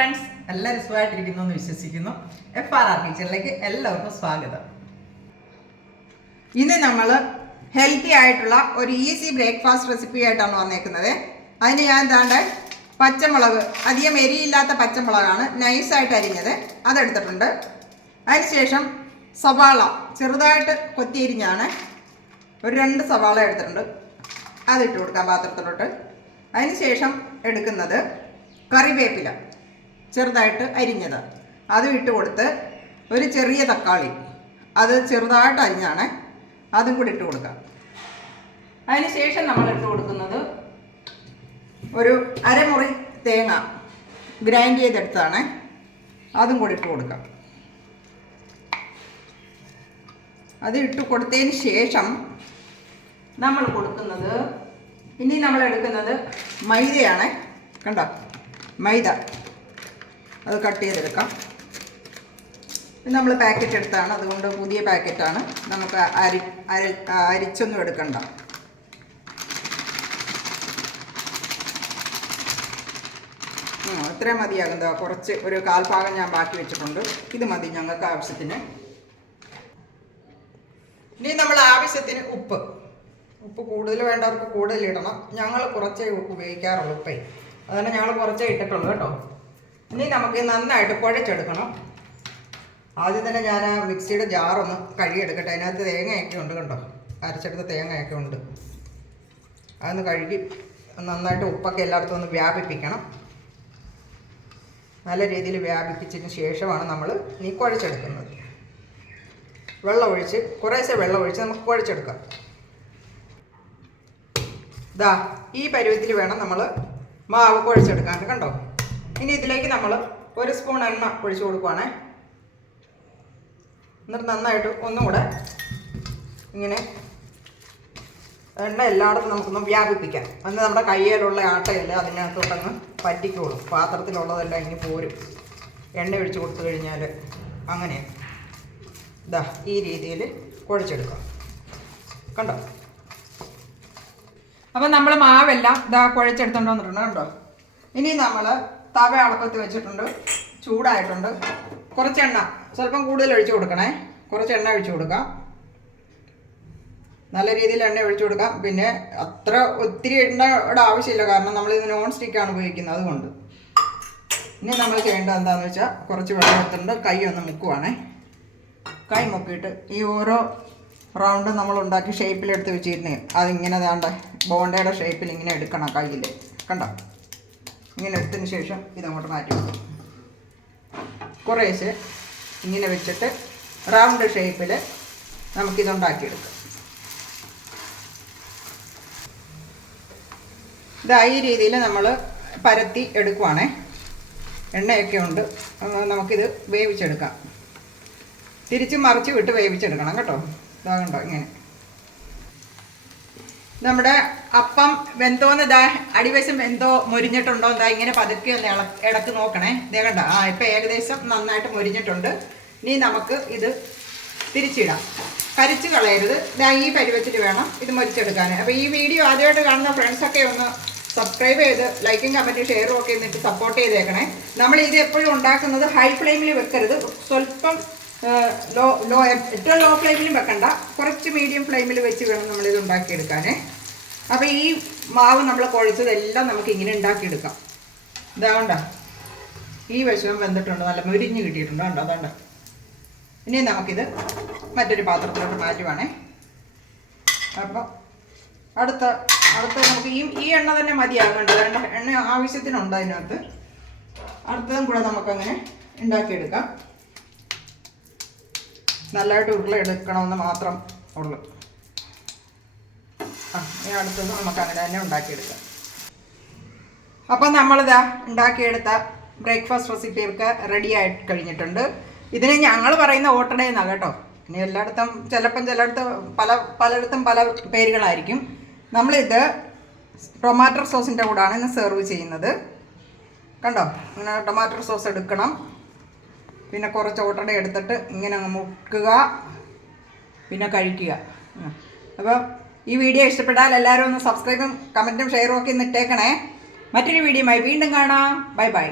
Friends എല്ലാവരും സുഖമായിട്ടിരിക്കുന്നു എന്ന് വിശ്വസിക്കുന്നു. എഫ് ആർ ആർ കിച്ചണിലേക്ക് എല്ലാവർക്കും സ്വാഗതം. ഇന്ന് നമ്മൾ ഹെൽത്തി ആയിട്ടുള്ള ഒരു ഈസി ബ്രേക്ക്ഫാസ്റ്റ് റെസിപ്പി ആയിട്ടാണ് വന്നേക്കുന്നത്. അതിന് ഞാൻ എന്താണ്ട് പച്ചമുളക് അധികം എരിയില്ലാത്ത പച്ചമുളകാണ് നൈസായിട്ട് അരിഞ്ഞത്. അതെടുത്തിട്ടുണ്ട്. അതിനുശേഷം സവാള ചെറുതായിട്ട് കൊത്തിയരിഞ്ഞാണ് ഒരു രണ്ട് സവാള എടുത്തിട്ടുണ്ട്. അതിട്ട് കൊടുക്കാം പാത്രത്തിലോട്ട്. അതിനുശേഷം എടുക്കുന്നത് കറിവേപ്പില. ചെറുതായിട്ട് അരിഞ്ഞത്. അതും ഇട്ട് കൊടുത്ത് ഒരു ചെറിയ തക്കാളി. അത് ചെറുതായിട്ട് അരിഞ്ഞാണ് അതും കൂടി ഇട്ട് കൊടുക്കാം അതിനുശേഷം നമ്മൾ ഇട്ട് കൊടുക്കുന്നത് ഒരു അരമുറി തേങ്ങ ഗ്രൈൻഡ് ചെയ്തെടുത്താണ് അതും കൂടി ഇട്ട് കൊടുക്കാം അത് ഇട്ട് കൊടുത്തതിന് ശേഷം നമ്മൾ കൊടുക്കുന്നത് ഇനി നമ്മൾ എടുക്കുന്നത് മൈദയാണ്. കണ്ടോ? മൈദ. അത് കട്ട് ചെയ്തെടുക്കാം. നമ്മൾ പാക്കറ്റ് എടുത്താണ്. അതുകൊണ്ട് പുതിയ പാക്കറ്റാണ് നമുക്ക് അരി അരി അരിച്ചൊന്നും എടുക്കണ്ട. ഇത്രയും മതിയാകും. എന്താ കുറച്ച് ഒരു കാൽഭാഗം ഞാൻ ബാക്കി വെച്ചിട്ടുണ്ട്. ഇത് മതി ഞങ്ങൾക്ക് ആവശ്യത്തിന്. ഇനി നമ്മൾ ആവശ്യത്തിന് ഉപ്പ്. ഉപ്പ് കൂടുതൽ വേണ്ടവർക്ക് കൂടുതൽ ഇടണം. ഞങ്ങൾ കുറച്ചേ ഉപ്പ് ഉപയോഗിക്കാറുള്ളൂ ഉപ്പേ. അതുകൊണ്ട് ഞങ്ങൾ കുറച്ചേ ഇട്ടിട്ടുള്ളൂ കേട്ടോ. ഇനി നമുക്ക് നന്നായിട്ട് കുഴച്ചെടുക്കണം. ആദ്യം തന്നെ ഞാൻ ആ മിക്സിയുടെ ജാറൊന്ന് കഴുകിയെടുക്കട്ടെ. അതിനകത്ത് തേങ്ങയൊക്കെ ഉണ്ട് കണ്ടോ? അരച്ചെടുത്ത തേങ്ങയൊക്കെ ഉണ്ട്. അതൊന്ന് കഴുകി നന്നായിട്ട് ഉപ്പൊക്കെ എല്ലായിടത്തും ഒന്ന് വ്യാപിപ്പിക്കണം. നല്ല രീതിയിൽ വ്യാപിപ്പിച്ചതിന് ശേഷമാണ് നമ്മൾ നീ കുഴച്ചെടുക്കുന്നത്. വെള്ളം ഒഴിച്ച് കുറേശ്ശെ വെള്ളം ഒഴിച്ച് നമുക്ക് കുഴച്ചെടുക്കാം. ഇതാ ഈ പരുവത്തിൽ വേണം നമ്മൾ മാവ് കുഴച്ചെടുക്കാൻ കണ്ടോ? ഇനി ഇതിലേക്ക് നമ്മൾ ഒരു സ്പൂൺ എണ്ണ ഒഴിച്ചു കൊടുക്കുവാണേ. എന്നിട്ട് നന്നായിട്ട് ഒന്നും കൂടെ ഇങ്ങനെ എണ്ണ എല്ലായിടത്തും നമുക്കൊന്ന് വ്യാപിപ്പിക്കാം. അന്ന് നമ്മുടെ കയ്യിലുള്ള ആട്ടയല്ല അതിനകത്തോട്ടങ്ങ് പറ്റിക്കോളും. പാത്രത്തിലുള്ളതെല്ലാം ഇനി പോരും. എണ്ണ ഒഴിച്ച് കൊടുത്തു കഴിഞ്ഞാൽ അങ്ങനെ. ഇതാ ഈ രീതിയിൽ കുഴച്ചെടുക്കാം. കണ്ടോ? അപ്പം നമ്മൾ മാവെല്ലാം ഇതാ കുഴച്ചെടുത്തുണ്ടോ വന്നിട്ടുണ്ട് കണ്ടോ? ഇനി നമ്മൾ തവ അളക്കത്ത് വെച്ചിട്ടുണ്ട്. ചൂടായിട്ടുണ്ട്. കുറച്ച് എണ്ണ. സ്വല്പം കൂടുതൽ ഒഴിച്ചു കൊടുക്കണേ. കുറച്ച് എണ്ണ ഒഴിച്ചു കൊടുക്കാം. നല്ല രീതിയിൽ എണ്ണ ഒഴിച്ചു കൊടുക്കാം. പിന്നെ അത്ര ഒത്തിരി എണ്ണയുടെ ആവശ്യമില്ല. കാരണം നമ്മൾ ഇത് നോൺ സ്റ്റിക്കാണ് ഉപയോഗിക്കുന്നത്. അതുകൊണ്ട്. ഇനി നമ്മൾ ചെയ്യേണ്ടത് എന്താണെന്ന് വെച്ചാൽ കുറച്ച് വെള്ളം എടുത്തിട്ടുണ്ട്. കൈ ഒന്ന് മുക്കുവാണേ. കൈ മുക്കിയിട്ട് ഈ ഓരോ റൗണ്ട് നമ്മൾ ഉണ്ടാക്കി ഷേപ്പിലെടുത്ത് വെച്ചിരുന്നേ. അതിങ്ങനെ വേണ്ട ബോണ്ടയുടെ ഷേപ്പിൽ ഇങ്ങനെ എടുക്കണം കയ്യിൽ കണ്ടോ? ഇങ്ങനെ എടുത്തതിന് ശേഷം ഇതങ്ങോട്ട് മാറ്റി വെക്കും. കുറേശ്ശെ ഇങ്ങനെ വെച്ചിട്ട് റൗണ്ട് ഷേപ്പിൽ നമുക്കിതുണ്ടാക്കിയെടുക്കാം ഇതാ ഈ രീതിയിൽ നമ്മൾ പരത്തി എടുക്കുവാണേ. എണ്ണയൊക്കെ ഉണ്ട്. നമുക്കിത് വേവിച്ചെടുക്കാം. തിരിച്ച് മറിച്ച് വിട്ട് വേവിച്ചെടുക്കണം കേട്ടോ. ഇതാകണ്ടോ ഇങ്ങനെ. നമ്മുടെ അപ്പം വെന്തോന്ന് ഇതാ അടിവശം വെന്തോ മൊരിഞ്ഞിട്ടുണ്ടോ എന്താ ഇങ്ങനെ പതുക്കെ ഒന്ന് ഇടയ്ക്ക് നോക്കണേ. ഇതേ ആ ഇപ്പം ഏകദേശം നന്നായിട്ട് മൊരിഞ്ഞിട്ടുണ്ട്. ഇനി നമുക്ക് ഇത് തിരിച്ചിടാം. കരിച്ച് കളയരുത്. ഇതാ ഈ പരിവച്ചിട്ട് വേണം ഇത് മൊരിച്ചെടുക്കാൻ അപ്പോൾ ഈ വീഡിയോ ആദ്യമായിട്ട് കാണുന്ന ഫ്രണ്ട്സൊക്കെ ഒന്ന് സബ്സ്ക്രൈബ് ചെയ്ത് ലൈക്കും കമന്റും ഷെയറും ഒക്കെ എന്നിട്ട് സപ്പോർട്ട് ചെയ്തേക്കണേ. നമ്മൾ ഇത് എപ്പോഴും ഉണ്ടാക്കുന്നത് ഹൈ ഫ്ലെയിമിൽ വെക്കരുത്. സ്വല്പം ലോ ലോ ഏറ്റവും ലോ ഫ്ലെയിമിലും വെക്കണ്ട. കുറച്ച് മീഡിയം ഫ്ലെയിമിൽ വെച്ച് വേണം നമ്മളിത് ഉണ്ടാക്കിയെടുക്കാനേ. അപ്പോൾ ഈ മാവ് നമ്മൾ കുഴച്ചതെല്ലാം നമുക്ക് ഇങ്ങനെ ഉണ്ടാക്കിയെടുക്കാം. ഇതാകണ്ട ഈ വശം വെന്തിട്ടുണ്ട്. നല്ല മുരിഞ്ഞ് കിട്ടിയിട്ടുണ്ട് കണ്ടോ? അതാണ്ട ഇനി നമുക്കിത് മറ്റൊരു പാത്രത്തിലോട്ട് മാറ്റുവാണേ. അപ്പോൾ അടുത്ത അടുത്ത നമുക്ക് ഈ ഈ എണ്ണ തന്നെ മതിയാകുന്നുണ്ട് വേണ്ട എണ്ണ ആവശ്യത്തിനുണ്ട് അതിനകത്ത്. അടുത്തതും കൂടെ നമുക്കങ്ങനെ ഉണ്ടാക്കിയെടുക്കാം. നല്ലതായിട്ട് ഉരുള എടുക്കണമെന്ന് മാത്രം ഉള്ളു. ആ ഇനി അടുത്തത് നമുക്ക് അങ്ങനെ തന്നെ ഉണ്ടാക്കിയെടുക്കാം. അപ്പം നമ്മളിതാ ഉണ്ടാക്കിയെടുത്ത ബ്രേക്ക്ഫാസ്റ്റ് റെസിപ്പിയൊക്കെ റെഡി ആയി കഴിഞ്ഞിട്ടുണ്ട്. ഇതിന് ഞങ്ങൾ പറയുന്ന ഓട്ടട എന്നാണ് കേട്ടോ. ഇനി എല്ലായിടത്തും ചിലപ്പം ചിലയിടത്ത് പല പലയിടത്തും പല പേരുകളായിരിക്കും. നമ്മളിത് ടൊമാറ്റോ സോസിന്റെ കൂടാണ് ഇന്ന് സെർവ് ചെയ്യുന്നത്. കണ്ടോ? ഇങ്ങനെ ടൊമാറ്റോ സോസ് എടുക്കണം. പിന്നെ കുറച്ച് ഓട്ടട എടുത്തിട്ട് ഇങ്ങനെ മുക്കുക. പിന്നെ കഴിക്കുക. അപ്പോൾ ഈ വീഡിയോ ഇഷ്ടപ്പെട്ടാൽ എല്ലാവരും ഒന്ന് സബ്സ്ക്രൈബും കമന്റും ഷെയറും ഒക്കെ ഒന്ന് ഇട്ടേക്കണേ. മറ്റൊരു വീഡിയോയുമായി വീണ്ടും കാണാം. Bye bye.